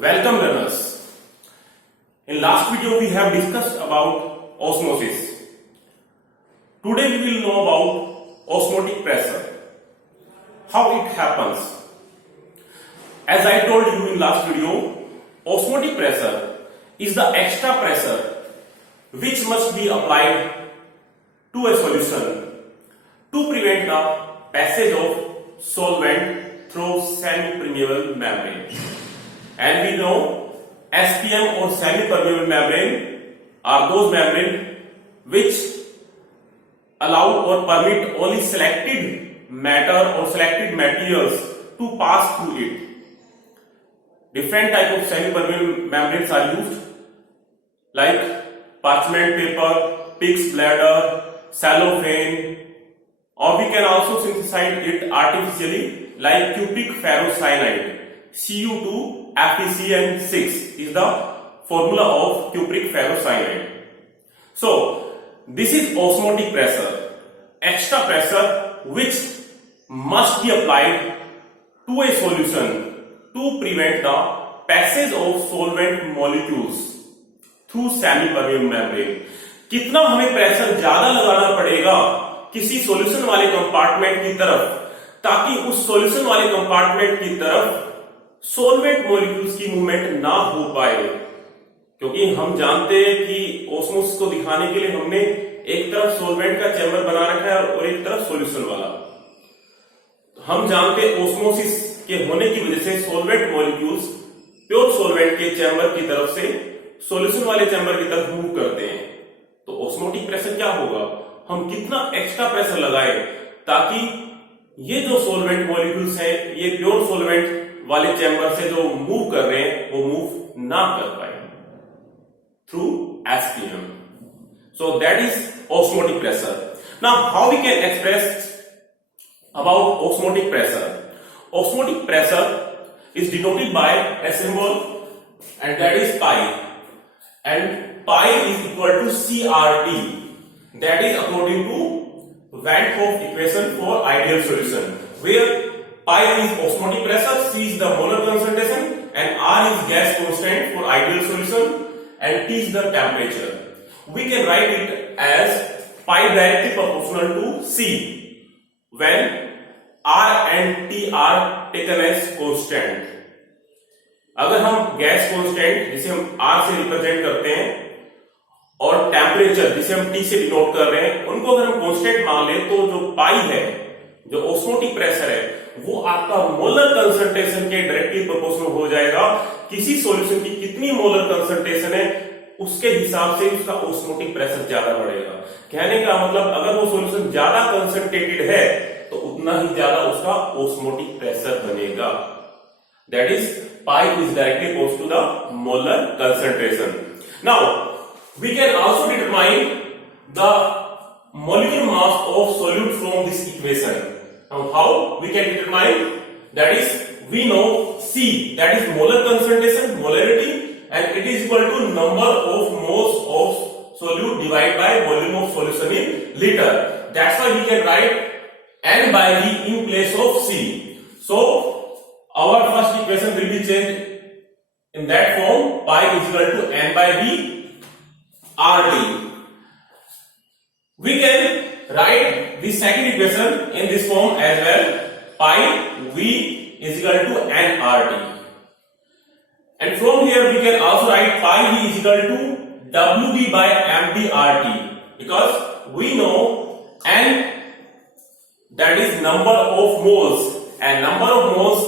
Welcome learners. In last video we have discussed about osmosis. Today we will know about osmotic pressure. How it happens. As I told you in last video, osmotic pressure is the extra pressure which must be applied to a solution to prevent the passage of solvent through semi-permeable membrane. And we know SPM or semi-permeable membrane are those membrane which allow or permit only selected matter or selected materials to pass through it. Different type of semi-permeable membranes are used like parchment paper, pig's bladder, cellophane, or we can also synthesize it artificially like cupric ferrocyanide. Cu2 FeCN6 is the formula of cupric ferrocyanide. So this is osmotic pressure, extra pressure which must be applied to a solution to prevent the passage of solvent molecules through semi-permeable membrane. कितना हमें pressure ज्यादा लगाना पड़ेगा किसी solution वाले compartment की तरफ ताकि उस सॉल्यूशन वाले कंपार्टमेंट की तरफ सोलवेंट मॉलिक्यूल्स की मूवमेंट ना हो पाए, क्योंकि हम जानते हैं कि ऑस्मोसिस को दिखाने के लिए हमने एक तरफ सोलवेंट का चैम्बर बना रखा है और एक तरफ सॉल्यूशन वाला। हम जानते हैं ऑस्मोसिस के होने की वजह से सोलवेंट मॉलिक्यूल्स प्योर सोलवेंट के चैम्बर की तरफ से सॉल्यूशन वाले चैम्बर की तरफ मूव करते हैं। तो ऑस्मोटिक प्रेशर क्या होगा, हम कितना एक्स्ट्रा प्रेशर लगाए ताकि ये जो सोलवेंट मॉलिक्यूल्स हैं ये प्योर सोलवेंट वाले चैम्बर से जो मूव कर रहे हैं वो मूव ना कर पाए through SPM. So that is osmotic pressure. Now how we can express about osmotic pressure? Osmotic pressure is denoted by a symbol and that is pi, and pi is equal to CRT, that is according to Van Hoff equation for ideal solution, where pi is osmotic pressure, C is the molar concentration, and R is gas constant for ideal solution, and T is the temperature. We can write it as pi directly proportional to C when R and T are taken as constant. अगर हम gas constant जिसे हम R से represent करते हैं और temperature जिसे हम T से डिनोट कर रहे हैं उनको अगर हम कांस्टेंट मान ले तो जो पाई है, जो ऑस्मोटिक प्रेशर है, वो आपका मोलर कंसंट्रेशन के डायरेक्टली प्रोपोर्शनल हो जाएगा। किसी सॉल्यूशन की कितनी मोलर कंसंट्रेशन है उसके हिसाब से उसका ऑस्मोटिक प्रेशर ज्यादा बढ़ेगा। कहने का मतलब अगर वो सॉल्यूशन ज्यादा कंसंट्रेटेड है तो उतना ही ज्यादा उसका ऑस्मोटिक प्रेशर बनेगा। That is pi is directly oppose to the molar concentration. Now we can also determine the molecular mass of solute from this equation. Now how we can determine? That is, we know C, that is molar concentration, molarity, and it is equal to number of moles of solute divided by volume of solution in liter. That's why we can write N by V in place of C. So our first equation will be changed in that form, pi is equal to N by V RT. We can write the second equation in this form as well, pi V is equal to nRT. And from here we can also write pi V is equal to WB by MBRT, because we know N, that is number of moles, and number of moles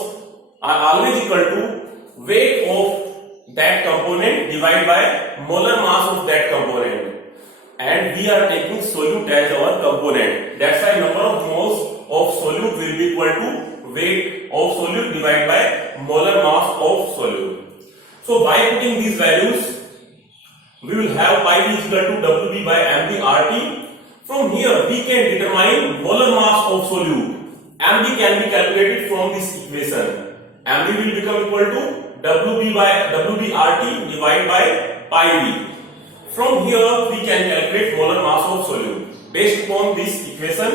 are always equal to weight of that component divided by molar mass of that component. And we are taking solute as our component. That's why number of moles of solute will be equal to weight of solute divided by molar mass of solute. So by putting these values, we will have pi V is equal to WB by MB RT. From here we can determine molar mass of solute. MB can be calculated from this equation. MB will become equal to WB RT divided by pi V. From here we can calculate molar mass of solute. Based upon this equation,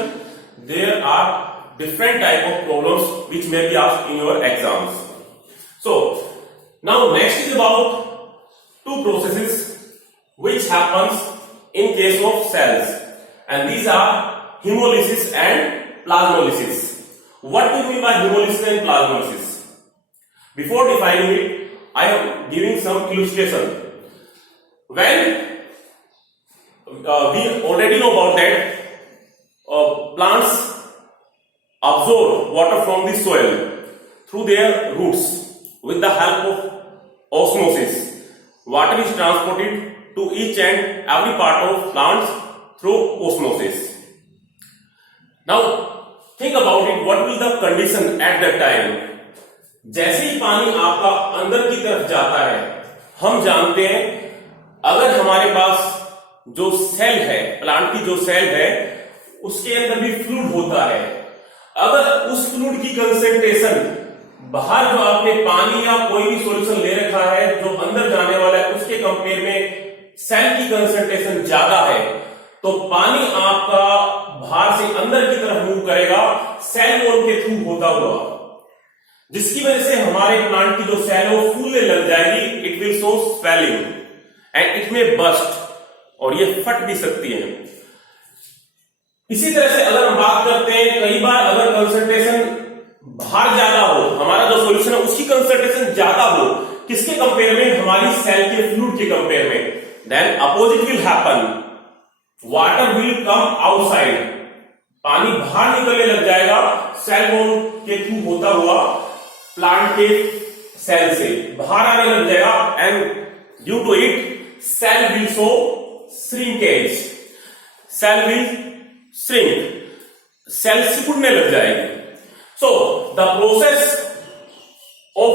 there are different type of problems which may be asked in your exams. So Now next is about two processes which happens in case of cells, and these are hemolysis and plasmolysis. What do you mean by hemolysis and plasmolysis? Before defining it, I am giving some illustration. When we already know about that plants absorb water from the soil through their roots with the help of osmosis. Water is transported to each and every part of plants through osmosis. Now think about it, what will the condition at that time? जैसे ही पानी आपका अंदर की तरफ जाता है, हम जानते हैं अगर हमारे पास जो सेल है, प्लांट की जो सेल है, उसके अंदर भी फ्लूइड होता है। अगर उस फ्लूइड की कंसेंट्रेशन बाहर जो आपने पानी या कोई भी सॉल्यूशन ले रखा है जो अंदर जाने वाला है उसके कंपेयर में सेल की कंसेंट्रेशन ज्यादा है, तो पानी आपका बाहर से अंदर की तरफ मूव करेगा सेल वॉल के थ्रू होता हुआ, जिसकी वजह से हमारे प्लांट की जो सेल है वो फूलने लग जाएगी। It will show swelling and it में बस्ट, और ये फट भी सकती है। इसी तरह से अगर हम बात करते हैं, कई बार अगर कंसंट्रेशन बाहर ज्यादा हो, हमारा जो सॉल्यूशन है उसकी कंसंट्रेशन ज्यादा हो, किसके कंपेयर में? हमारी सेल के फ्लूइड के कंपेयर में, then opposite will happen, water will come outside, पानी बाहर निकलने लग जाएगा सेल वॉल के थ्रू होता हुआ, प्लांट के सेल से बाहर आने लग जाएगा, and due to it cell will show shrinkage, cell will shrink, cell सिकुड़ने लग जाएगी। So the process of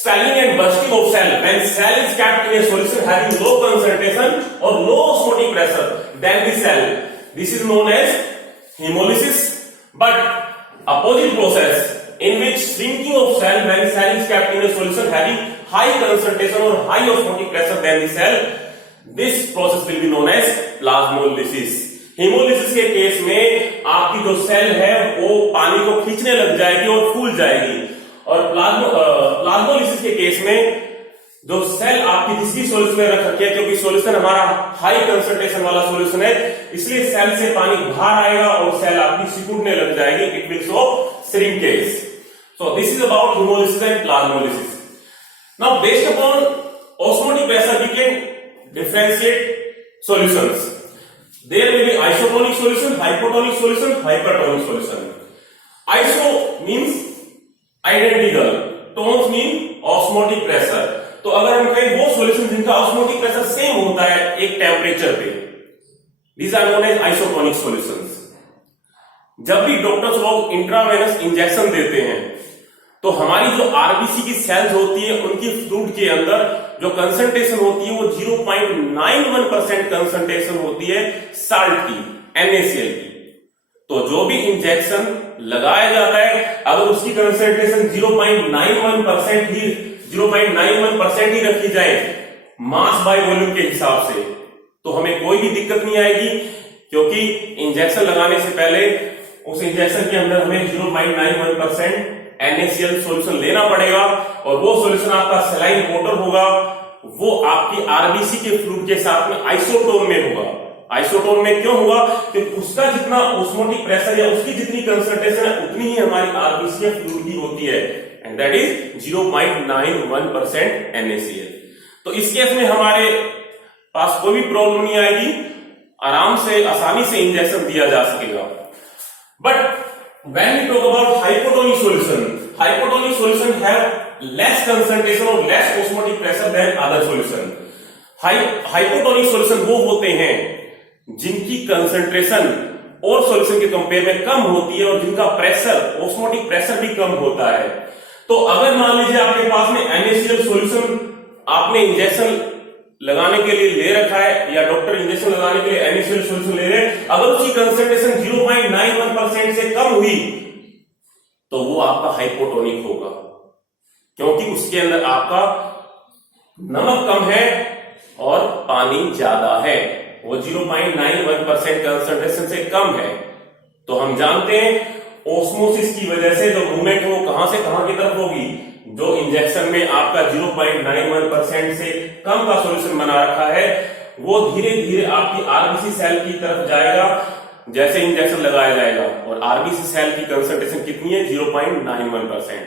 swelling and bursting of cell, when cell is kept in a solution having low concentration or low osmotic pressure than the cell, this is known as hemolysis. But opposite process in which shrinking of cell when cell is kept in a solution having high concentration or high osmotic pressure than the cell, this process will be known as plasmolysis. Haemolysis के case में आपकी जो cell है वो पानी को खींचने लग जाएगी और फूल जाएगी, और प्लाज्मोलिसिस के केस में जो सेल आपकी जिसकी सॉल्यूशन में रख रखी है, क्योंकि सॉल्यूशन हमारा हाई कंसंट्रेशन वाला सॉल्यूशन है, इसलिए सेल से पानी बाहर आएगा और सेल आपकी सिकुड़ने लग जाएगी। It will show shrinkage. So this is about hemolysis and plasmolysis. Now based upon osmotic pressure we can differentiate solutions. There may be isotonic solution, hypotonic solution, hypertonic solution. Iso means identical, tones mean osmotic pressure. तो अगर हम कहें वो solution जिनका osmotic pressure same होता है एक temperature पे, these are known as isotonic solutions. जब भी डॉक्टर्स लोग इंट्रावेनस इंजेक्शन देते हैं तो हमारी जो आरबीसी की सेल्स होती है उनकी फ्लूइड के अंदर जो कंसंट्रेशन होती है वो 0.91% कंसंट्रेशन होती है साल्ट की, NaCl की। तो जो भी इंजेक्शन लगाया जाता है अगर उसकी कंसंट्रेशन 0.91% ही रखी जाए मास बाय वॉल्यूम के हिसाब से, तो हमें कोई भी दिक्कत नहीं आएगी, क्योंकि इंजेक्शन लगाने से पहले उस इंजेक्शन के अंदर हमें 0.91% NaCl सॉल्यूशन लेना पड़ेगा, और वो सॉल्यूशन आपका सलाइन वाटर होगा, वो आपकी आरबीसी के फ्लूइड के साथ में आइसोटोन में होगा। आइसोटोन में क्यों होगा? क्योंकि उसका जितना ऑस्मोटिक प्रेशर या उसकी जितनी कंसंट्रेशन है उतनी ही हमारी आरबीसी या फ्लूइड की होती है, एंड दैट इज 0.91% NaCl। तो इस केस में हमारे पास कोई भी प्रॉब्लम नहीं आएगी, आराम से आसानी से इंजेक्शन दिया जा सकेगा। But when we talk about hypotonic solution have less concentration or less osmotic pressure than other solution. Hypotonic solution वो होते हैं जिनकी कंसंट्रेशन और सॉल्यूशन के कंपेयर में कम होती है और जिनका प्रेशर, ऑस्मोटिक प्रेशर भी कम होता है। तो अगर मान लीजिए आपके पास में NaCl सॉल्यूशन आपने इंजेक्शन लगाने के लिए ले रखा है, या डॉक्टर इंजेक्शन लगाने के लिए NaCl सॉल्यूशन ले रहे हैं, अगर उसकी कंसंट्रेशन 0.91% से कम हुई तो वो आपका हाइपोटोनिक होगा, क्योंकि उसके अंदर आपका नमक कम है और पानी ज्यादा है, वो 0.91% कंसंट्रेशन से कम है। तो हम जानते हैं ऑस्मोसिस की वजह से जो मूवमेंट है वो कहां से कहां की तरफ होगी, जो इंजेक्शन में आपका 0.91% से कम का सॉल्यूशन बना रखा है वो धीरे धीरे आपकी आरबीसी सेल की तरफ जाएगा जैसे इंजेक्शन लगाया जाएगा, और आरबीसी सेल की कंसंट्रेशन कितनी है 0.91%,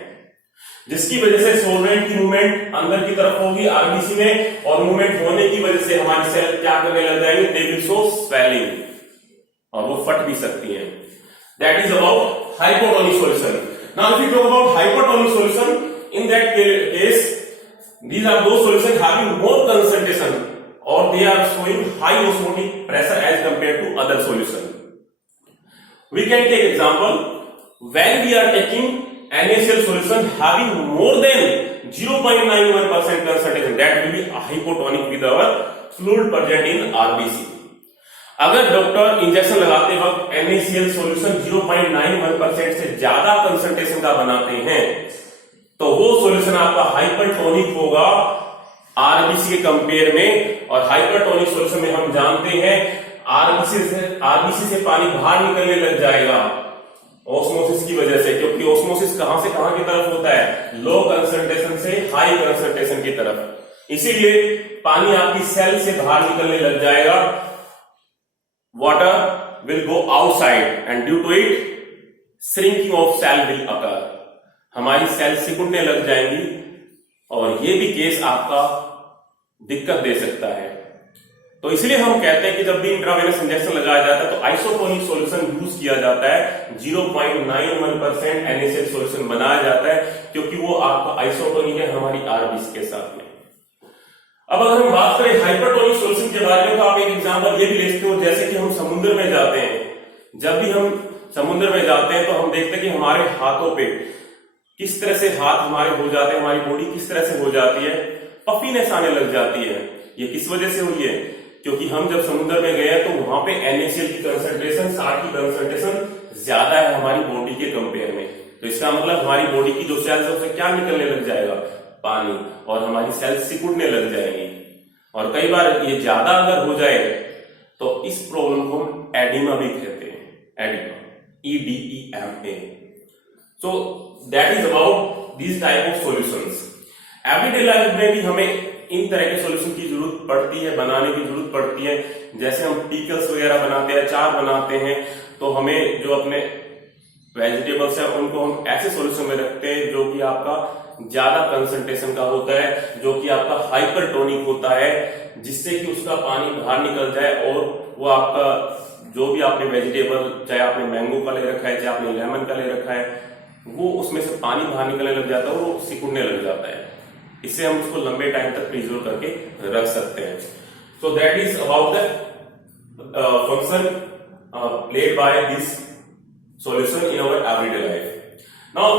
जिसकी वजह से सॉल्वेंट की मूवमेंट अंदर की तरफ होगी आरबीसी में, और मूवमेंट होने की वजह से हमारी सेल क्या करने लग जाएंगे, दे विल शो स्वेलिंग, और वो फट भी सकती है। That is about hypotonic solution. Now if you talk about hypotonic solution, in that case these are those solutions having more concentration or they are showing high osmotic pressure as compared to other solution. We can take example when we are taking NaCl solution having more than 0.91% concentration, that will be hypotonic with our fluid present in RBC. अगर doctor injection लगाते वक्त NaCl solution 0.91% से ज्यादा concentration का बनाते हैं तो वो सॉल्यूशन आपका हाइपरटोनिक होगा आरबीसी के कंपेयर में, और हाइपरटोनिक सॉल्यूशन में हम जानते हैं आरबीसी से पानी बाहर निकलने लग जाएगा ऑस्मोसिस की वजह से, क्योंकि ऑस्मोसिस कहां से कहां की तरफ होता है, लो कंसंट्रेशन से हाई कंसंट्रेशन की तरफ, इसीलिए पानी आपकी सेल से बाहर निकलने लग जाएगा, water will go outside and due to it shrinking of cell will occur, हमारी सेल सिकुड़ने लग जाएंगी, और ये भी केस आपका दिक्कत दे सकता है। तो इसलिए हम कहते हैं कि जब भी इंट्रावेनस इंजेक्शन लगाया जाता है तो आइसोटोनिक सॉल्यूशन यूज किया जाता है, 0.91% NaCl सॉल्यूशन बनाया जाता है, क्योंकि वो आपका आइसोटोनिक है हमारी आरबीसी के साथ में। अब अगर हम बात करें हाइपरटोनिक सॉल्यूशन के बारे में, तो आप एक एग्जांपल ये भी ले सकते हो, जैसे कि हम समुद्र में जाते हैं, जब भी हम समुद्र में जाते हैं तो हम देखते हैं कि हमारे हाथों पे किस तरह से हाथ हमारे हो जाते हैं, हमारी बॉडी किस तरह से हो जाती है, पफीनेस आने लग जाती है। ये किस वजह से हुई है, क्योंकि हम जब समुद्र में गए तो वहां पे NaCl की कंसंट्रेशन 60 की कंसंट्रेशन ज्यादा है हमारी बॉडी के कंपेयर में, तो इसका मतलब हमारी बॉडी की जो सेल्स है उससे क्या निकलने लग जाएगा, पानी, और हमारी सेल्स सिकुड़ने लग जाएंगी, और कई बार ये ज्यादा अगर हो जाए तो इस प्रॉब्लम को हम एडिमा भी कहते हैं, oedema, EDEMA। So that is about these type of solutions. Everyday life में भी हमें इन तरह के सॉल्यूशन की जरूरत पड़ती है, बनाने की जरूरत पड़ती है। जैसे हम पिकल्स वगैरह बनाते हैं, अचार बनाते हैं, तो हमें जो अपने वेजिटेबल्स है उनको हम ऐसे सॉल्यूशन में रखते हैं जो कि आपका ज्यादा कंसंट्रेशन का होता है, जो कि आपका हाइपरटोनिक होता है, जिससे कि उसका पानी बाहर निकल जाए और वो आपका जो भी आपने वेजिटेबल, चाहे आपने मैंगो का ले रखा है, चाहे आपने लेमन का ले रखा है, वो उसमें से पानी बाहर निकलने लग जाता है और वो सिकुड़ने लग जाता है। इससे हम उसको लंबे टाइम तक प्रिजर्व करके रख सकते हैं। So that is about the function played by this solution in our everyday life. Now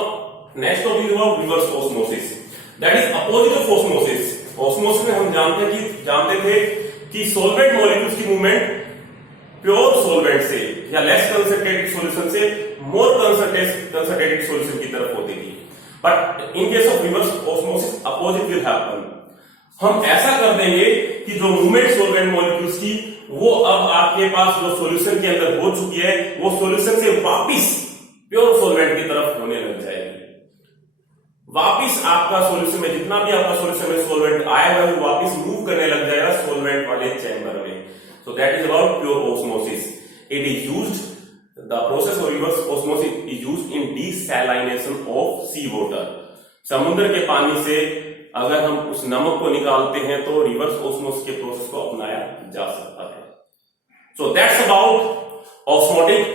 next topic is about reverse osmosis, that is opposite of osmosis. Osmosis में हम जानते थे कि सॉल्वेंट मॉलिक्यूल्स की मूवमेंट प्योर सॉल्वेंट से या less concentrated solution से मोर concentrated solution की तरफ होती थी, but in case of reverse osmosis opposite will happen. हम ऐसा कर देंगे कि जो मूवमेंट सॉल्वेंट मॉलिक्यूल्स की वो अब आपके पास जो सॉल्यूशन के अंदर हो चुकी है वो सॉल्यूशन से वापिस प्योर सॉल्वेंट की तरफ होने लग जाएगी। वापिस आपका सॉल्यूशन में जितना भी आपका सॉल्यूशन में सॉल्वेंट आया है वो वापिस मूव करने लग जाएगा सॉल्वेंट वाले चैम्बर में। So that is about pure osmosis. It is used, the process of reverse osmosis is used in desalination of sea water. समुद्र के पानी से अगर हम उस नमक को निकालते हैं तो रिवर्स ऑस्मोसिस के प्रोसेस को अपनाया जा सकता है। So that's about osmotic